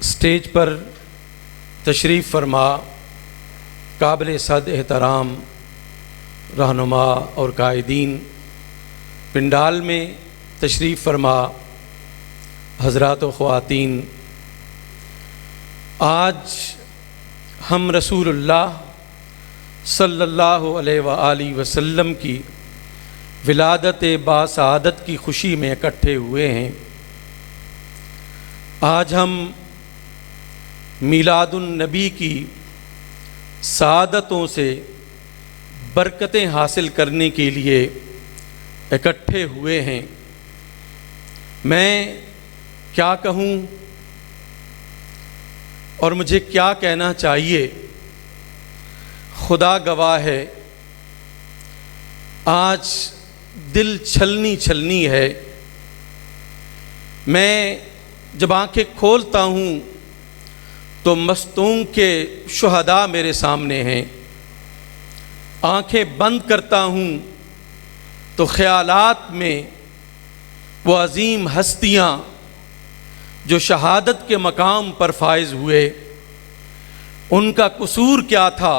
Stage پر تشریف فرما قابل صد احترام رہنما اور قائدین، پنڈال میں تشریف فرما حضرات و خواتین، آج ہم رسول اللہ صلی اللہ علیہ وآلہ وسلم کی ولادت باسعادت کی خوشی میں اکٹھے ہوئے ہیں۔ آج ہم میلاد النبی کی سعادتوں سے برکتیں حاصل کرنے کے لیے اکٹھے ہوئے ہیں۔ میں کیا کہوں اور مجھے کیا کہنا چاہیے، خدا گواہ ہے، آج دل چھلنی ہے۔ میں جب آنکھیں کھولتا ہوں تو مستونگ کے شہداء میرے سامنے ہیں، آنکھیں بند کرتا ہوں تو خیالات میں وہ عظیم ہستیاں جو شہادت کے مقام پر فائز ہوئے، ان کا قصور کیا تھا؟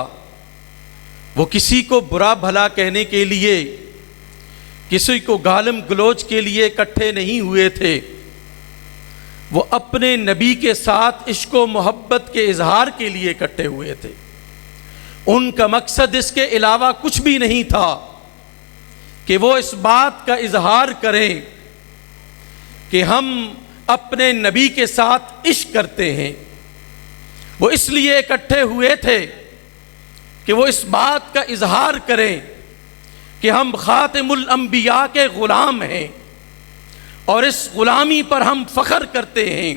وہ کسی کو برا بھلا کہنے کے لیے، کسی کو گالم گلوچ کے لیے اکٹھے نہیں ہوئے تھے، وہ اپنے نبی کے ساتھ عشق و محبت کے اظہار کے لیے اکٹھے ہوئے تھے۔ ان کا مقصد اس کے علاوہ کچھ بھی نہیں تھا کہ وہ اس بات کا اظہار کریں کہ ہم اپنے نبی کے ساتھ عشق کرتے ہیں۔ وہ اس لیے اکٹھے ہوئے تھے کہ وہ اس بات کا اظہار کریں کہ ہم خاتم الانبیاء کے غلام ہیں اور اس غلامی پر ہم فخر کرتے ہیں۔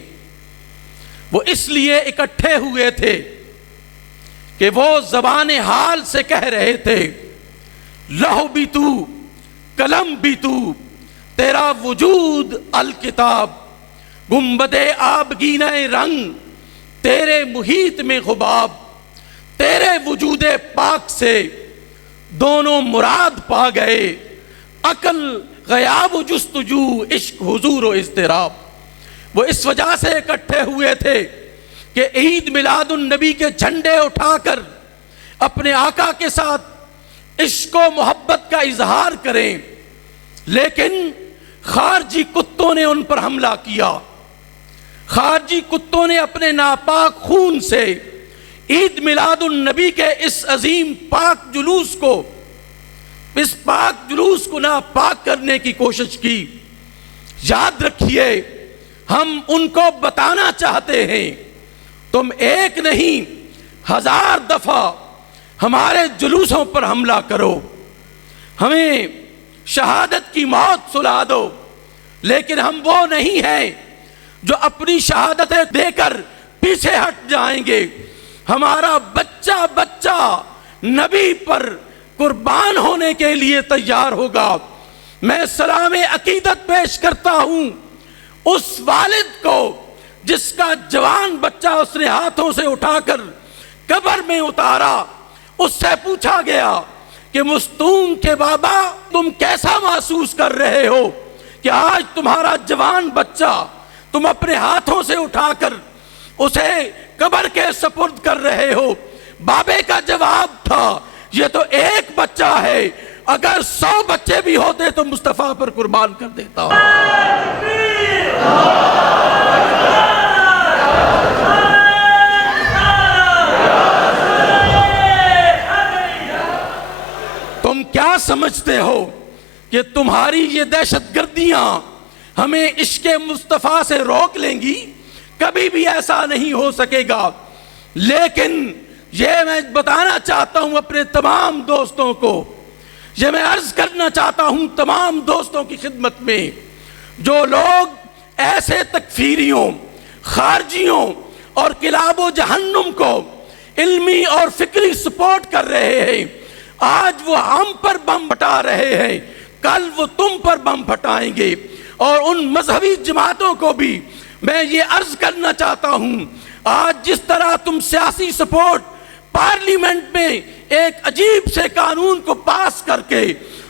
وہ اس لیے اکٹھے ہوئے تھے کہ وہ زبان حال سے کہہ رہے تھے، لوح بھی تو، قلم بھی تو، تیرا وجود الکتاب، گنبد آبگینہ رنگ، تیرے محیط میں غباب، تیرے وجود پاک سے دونوں مراد پا گئے، عقل غیاب و جستجو، عشق حضور و اضطراب۔ وہ اس وجہ سے اکٹھے ہوئے تھے کہ عید میلاد النبی کے جھنڈے اٹھا کر اپنے آقا کے ساتھ عشق و محبت کا اظہار کریں، لیکن خارجی کتوں نے ان پر حملہ کیا۔ خارجی کتوں نے اپنے ناپاک خون سے عید میلاد النبی کے اس عظیم پاک جلوس کو ناپاک کرنے کی کوشش کی۔ یاد رکھیے، ہم ان کو بتانا چاہتے ہیں، تم ایک نہیں 1000 دفعہ ہمارے جلوسوں پر حملہ کرو، ہمیں شہادت کی موت سلا دو، لیکن ہم وہ نہیں ہیں جو اپنی شہادتیں دے کر پیچھے ہٹ جائیں گے۔ ہمارا بچہ نبی پر قربان ہونے کے لیے تیار ہوگا۔ میں سلام عقیدت پیش کرتا ہوں اس والد کو جس کا جوان بچہ اس نے ہاتھوں سے اٹھا کر قبر میں اتارا۔ اس سے پوچھا گیا کہ مستونگ کے بابا، تم کیسا محسوس کر رہے ہو کہ آج تمہارا جوان بچہ تم اپنے ہاتھوں سے اٹھا کر اسے قبر کے سپرد کر رہے ہو؟ بابے کا جواب تھا، یہ تو ایک بچہ ہے، اگر 100 بچے بھی ہوتے تو مصطفیٰ پر قربان کر دیتا ہوں۔ تم کیا سمجھتے ہو کہ تمہاری یہ دہشت گردیاں ہمیں عشق مصطفیٰ سے روک لیں گی؟ کبھی بھی ایسا نہیں ہو سکے گا۔ لیکن یہ میں بتانا چاہتا ہوں اپنے تمام دوستوں کو، یہ میں عرض کرنا چاہتا ہوں تمام دوستوں کی خدمت میں، جو لوگ ایسے تکفیریوں، خارجیوں اور کلاب و جہنم کو علمی اور فکری سپورٹ کر رہے ہیں، آج وہ ہم پر بم پھٹا رہے ہیں، کل وہ تم پر بم پھٹائیں گے۔ اور ان مذہبی جماعتوں کو بھی میں یہ عرض کرنا چاہتا ہوں، آج جس طرح تم سیاسی سپورٹ پارلیمنٹ میں ایک عجیب سے قانون کو پاس کر کے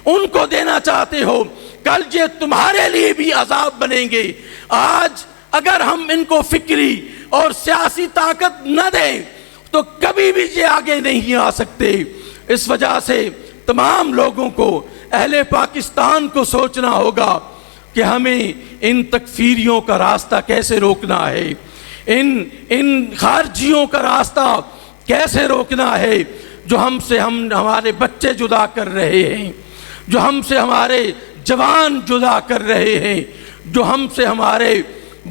ان کو دینا چاہتے ہو، کل یہ تمہارے لیے بھی عذاب بنیں گے۔ آج اگر ہم ان کو فکری اور سیاسی طاقت نہ دیں تو کبھی بھی یہ آگے نہیں آ سکتے۔ اس وجہ سے تمام لوگوں کو، اہل پاکستان کو سوچنا ہوگا کہ ہمیں ان تکفیریوں کا راستہ کیسے روکنا ہے، ان خارجیوں کا راستہ کیسے روکنا ہے جو ہمارے بچے جدا کر رہے ہیں، جو ہم سے ہمارے جوان جدا کر رہے ہیں، جو ہم سے ہمارے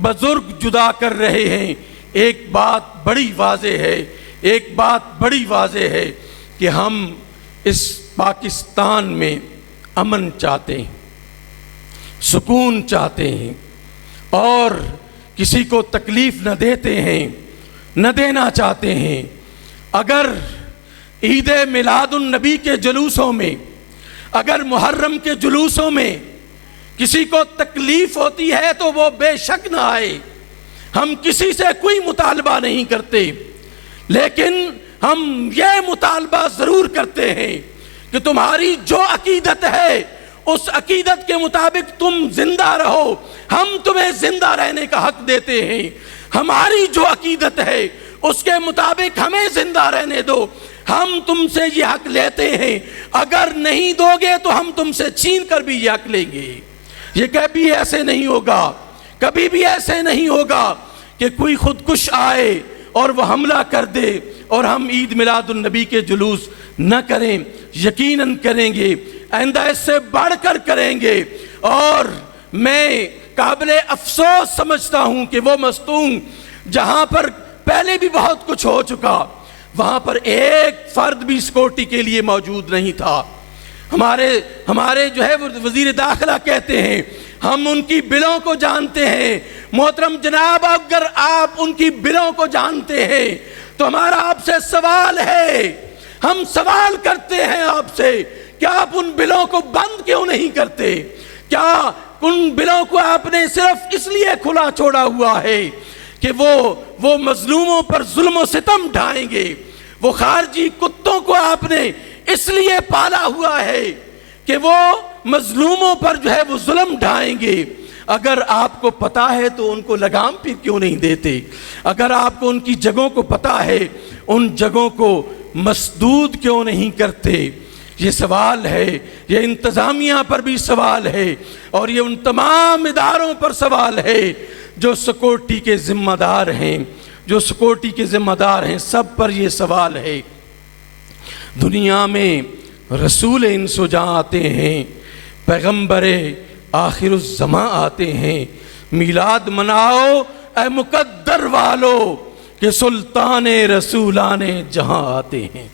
بزرگ جدا کر رہے ہیں۔ ایک بات بڑی واضح ہے کہ ہم اس پاکستان میں امن چاہتے ہیں، سکون چاہتے ہیں، اور کسی کو تکلیف نہ دیتے ہیں، نہ دینا چاہتے ہیں۔ اگر عید میلاد النبی کے جلوسوں میں، اگر محرم کے جلوسوں میں کسی کو تکلیف ہوتی ہے تو وہ بے شک نہ آئے۔ ہم کسی سے کوئی مطالبہ نہیں کرتے، لیکن ہم یہ مطالبہ ضرور کرتے ہیں کہ تمہاری جو عقیدت ہے اس عقیدت کے مطابق تم زندہ رہو، ہم تمہیں زندہ رہنے کا حق دیتے ہیں۔ ہماری جو عقیدت ہے اس کے مطابق ہمیں زندہ رہنے دو، ہم تم سے یہ حق لیتے ہیں۔ اگر نہیں دو گے تو ہم تم سے چھین کر بھی یہ حق لیں گے۔ یہ کبھی ایسے نہیں ہوگا، کبھی بھی ایسے نہیں ہوگا کہ کوئی خودکش آئے اور وہ حملہ کر دے اور ہم عید میلاد النبی کے جلوس نہ کریں۔ یقیناً کریں گے، آئندہ اس سے بڑھ کر کریں گے۔ اور میں قابل افسوس سمجھتا ہوں کہ وہ مستونگ جہاں پر پہلے بھی بہت کچھ ہو چکا، وہاں پر ایک فرد بھی سیکورٹی کے لیے موجود نہیں تھا۔ ہمارے جو ہے وزیر داخلہ کہتے ہیں ہم ان کی بلوں کو جانتے ہیں۔ محترم جناب، اگر آپ ان کی بلوں کو جانتے ہیں تو ہمارا آپ سے سوال ہے، ہم سوال کرتے ہیں آپ سے کہ آپ ان بلوں کو بند کیوں نہیں کرتے؟ کیا ان بلوں کو آپ نے صرف اس لیے کھلا چھوڑا ہوا ہے کہ وہ مظلوموں پر ظلم و ستم ڈھائیں گے؟ وہ خارجی کتوں کو آپ نے اس لیے پالا ہوا ہے کہ وہ مظلوموں پر جو ہے وہ ظلم ڈھائیں گے۔ اگر آپ کو پتا ہے تو ان کو لگام پھر کیوں نہیں دیتے؟ اگر آپ کو ان کی جگہوں کو پتا ہے، ان جگہوں کو مسدود کیوں نہیں کرتے؟ یہ سوال ہے، یہ انتظامیہ پر بھی سوال ہے، اور یہ ان تمام اداروں پر سوال ہے جو سیکورٹی کے ذمہ دار ہیں، سب پر یہ سوال ہے۔ دنیا میں رسول انسو جاں آتے ہیں، پیغمبر آخر الزماں آتے ہیں۔ میلاد مناؤ اے مقدر والو کہ سلطان رسولان جہاں آتے ہیں۔